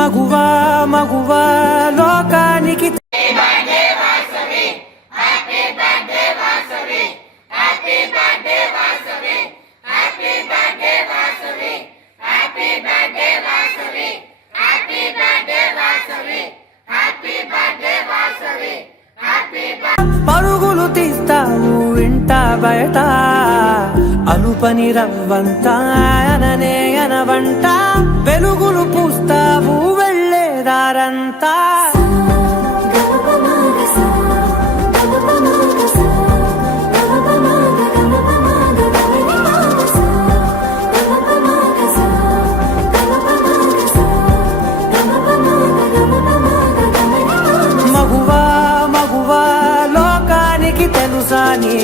మగువా మగువా లోకానికి పరుగులు తీస్తావు ఇంట బయట అలుపని రవ్వంత అననే అనవంట వెలుగులు పూస్తావు వెళ్ళేదారంతా మగువా మగువా లోకానికి తెలుసా నీ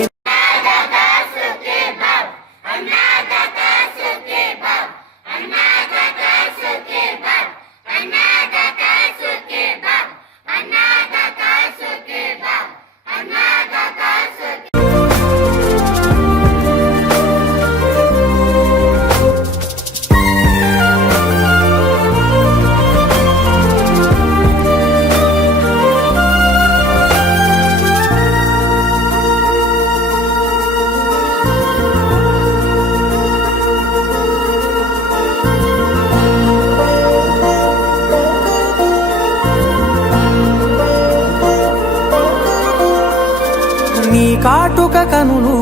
నీ కాటుక కనులు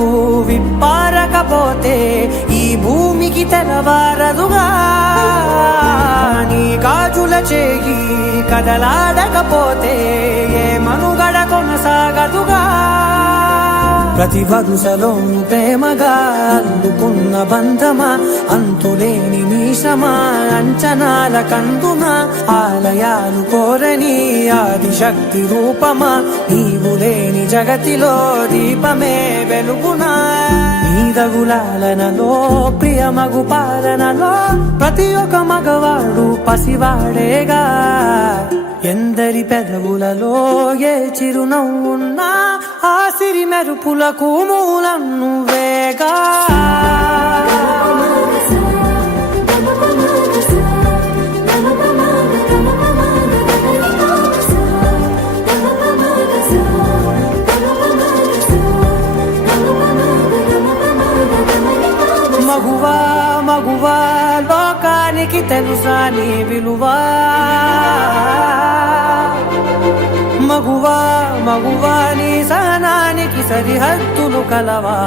విప్పారకపోతే ఈ భూమికి తెలవారదుగా నీ గాజుల చేయి కదలాడకపోతే ఏ మనుగడ కొనసాగదుగా ప్రతి వరుసలోను ప్రేమగా అల్లుకున్న బంధమా అంతులేని మీసమా అంచనాల కందున ఆలయాలు కోరని ఆదిశక్తి రూపమా నీవు లేని జగతిలో దీపమే వెలుగునా నీదగులాలనలో ప్రియమగు పాలనలో ప్రతి ఒక్క మగవాడు పసివాడేగా ఎందరి పెదవులలో ఏ చిరునవ్వున్నా ఆ సిరి మెరుపులకు మూలం నువ్వేగా మగువా మగువా లోకానికి తెలుసా నీ విలువా మగువా మగువా నీ సహనానికి సరిహద్దులు కలవా